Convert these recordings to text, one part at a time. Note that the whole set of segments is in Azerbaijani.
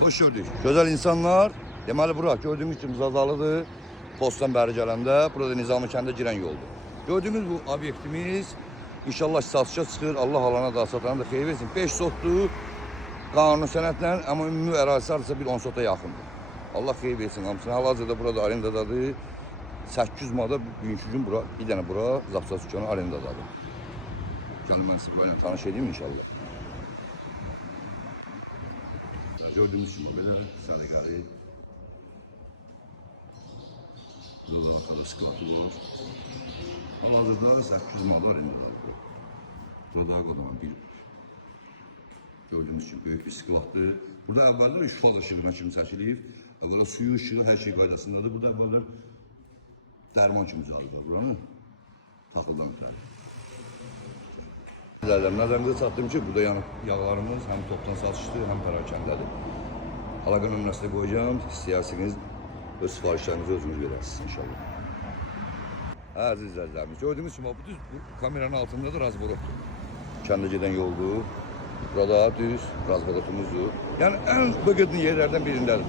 Hoş gördük. Güzel insanlar. Deməli bura gördüğünüz kimi Zazalıdır. Postdan bəri gələndə burada Nizami kəndə girən yoldur. Gördüğünüz bu obyektimiz inşallah satışa çıxır. Allah alana da satana da xeyir versin. 5 sotdur. Qanun sənədlə amma ümumi ərazisi hardasa bir 10 sota yaxındır. Allah xeyir versin hamısına. Hal-hazırda burada arendadadır. 800 manata bugünkü gün bura bir dənə bura Zapsas dükkanı arendadadır. Gəlin mən sizə böyle tanış edeyim inşallah. Gördüğünüz gibi böyle sədəqəli. Burada da arkada sıkıntı var. Hal-hazırda 800 manata arendadadır. Burada daha kodaman bir gördüğünüz gibi büyük bir sıkıntı. Burada evveldir şüfaz ışığına kimi çəkilib. Evvela suyu ışığı her şey qaydasındadır. Burada evveldir dərman kimi calıdır buranı. Taxıldan ötəri. Nəzərinizə çatdım ki, burada yanıq yağlarımız həm topdan satışdır, həm pərakəndədir. Əlaqə nömrəsini qoyacağım. İstəyirsiniz öz sifarişlərinizi özünüz verərsiniz inşallah. Əziz izləyicilərimiz, gördüğünüz kimi bu düz kameranın altındadır razborotdur. Kəndə gedən yoldur. Burada düz razborotumuzdur. Yəni ən bıqıdlı yerlərdən birindədir.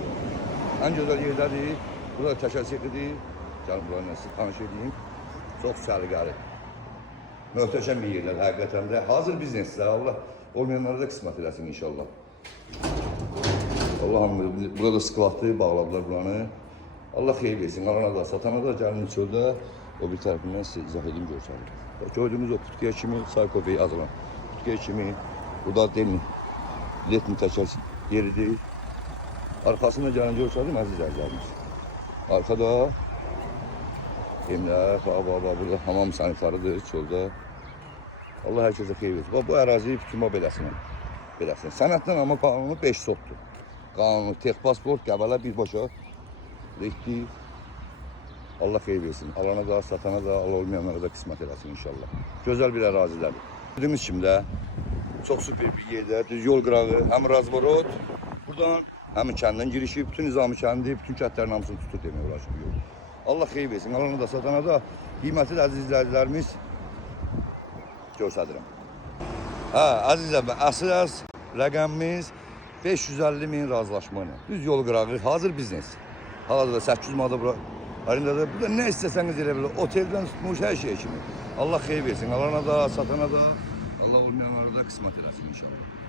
Ən gözəl yerdədir. Burada təkərseklidir. Gəlin buranı size tanış edeyim. Çox səliqəli. Möhtəşəm bir yerlər həqiqətən də. Hazır bizneslər. Allah olmayanlara da qismət eləsin inşallah. Allah'ım burada sıkılatlı bağladılar buranı. Allah xeyir versin. Alana da satana da gəlin çöldə o bir tərəfindən size izah edeyim görsəlim. Gördüğümüz o putkiyə kimi Sarkofi'yi adılan putkiyə kimi burada letni təkər yeridir. Arkasında gəlin görsəlim əziz əzizlərimiz. Arkada emlər, burada hamam sanitarıdır çöldə. Allah herkese xeyir versin. Bu əraziyi tutma beləsinə. Sənətdən amma qanunu 5 sotdur. Qanunu, tek pasport, qəbələ birbaşa rehdi. Allah xeyir versin. Alana da, satana da, Allah olmayanlara da qismət eləsin inşallah. Gözəl bir ərazilərdir. Gördüğünüz kimi də çox süper bir yerdə, düz yol qırağı, həm razborot, buradan həmin kəndən girişi, bütün Nizami kəndi, bütün kəndlərin hamısını tutur demək olar ki bu yol. Allah xeyir versin. Alana da, satana da, qiymətli əziz izləyicilərimiz göstərirəm. Əzizlər, əsas rəqəmimiz 550.000 razılaşma ilə. Düz yol qırağı, hazır biznes. Hal-hazırda 800 manata bura arendada. Burada nə istəsəniz elə bilir. Oteldən tutmuş hər şey kimi. Allah xeyir versin. Alana da, satana da, Allah olmayanlara da qismət eləsin inşallah.